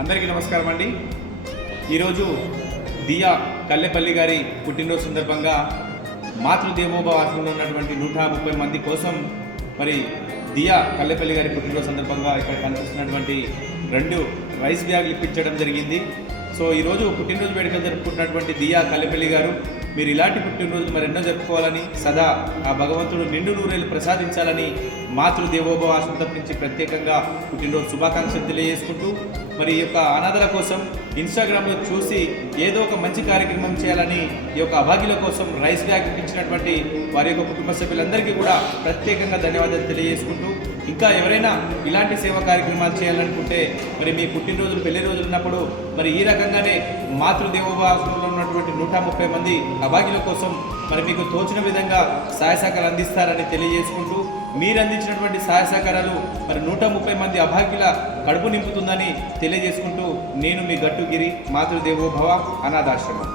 అందరికీ నమస్కారం అండి. ఈరోజు దియా కల్లెపల్లి గారి పుట్టినరోజు సందర్భంగా మాతృదేవోభవ ఆశ్రమంలో ఉన్నటువంటి 130 మంది కోసం మరి దియా కల్లెపల్లి గారి పుట్టినరోజు సందర్భంగా ఇక్కడ కనిపిస్తున్నటువంటి 2 రైస్ బ్యాగులు ఇప్పించడం జరిగింది. సో ఈరోజు పుట్టినరోజు వేడుకలు జరుపుకుంటున్నటువంటి దియా కల్లెపల్లి గారు మీరు ఇలాంటి పుట్టినరోజు మరెన్నో జరుపుకోవాలని, సదా ఆ భగవంతుడు నిండు నూరేళ్ళు ప్రసాదించాలని మాతృదేవోభవ ఆశ్రమం తరపునుంచి ప్రత్యేకంగా పుట్టినరోజు శుభాకాంక్షలు తెలియజేసుకుంటూ, మరి ఈ యొక్క అనాథల కోసం ఇన్స్టాగ్రామ్లో చూసి ఏదో ఒక మంచి కార్యక్రమం చేయాలని ఈ యొక్క అభాగ్యుల కోసం రైస్ బ్యాగ్ ఇప్పించినటువంటి వారి యొక్క కుటుంబ సభ్యులందరికీ కూడా ప్రత్యేకంగా ధన్యవాదాలు తెలియజేసుకుంటూ, ఇంకా ఎవరైనా ఇలాంటి సేవా కార్యక్రమాలు చేయాలనుకుంటే మరి మీ పుట్టినరోజులు పెళ్లి రోజులు ఉన్నప్పుడు మరి ఈ రకంగానే మాతృదేవోభవ ఆశ్రమంలో ఉన్నటువంటి 130 మంది అభాగ్యుల కోసం మరి మీకు తోచిన విధంగా సహాయ సహకారాలు అందిస్తారని తెలియజేసుకుంటూ, మీరు అందించినటువంటి సహాయ సహకారాలు మరి 130 మంది అభాగ్యుల కడుపు నింపుతుందని తెలియజేసుకుంటూ, నేను మీ గట్టుగిరి మాతృదేవోభవ అనాథాశ్రమం.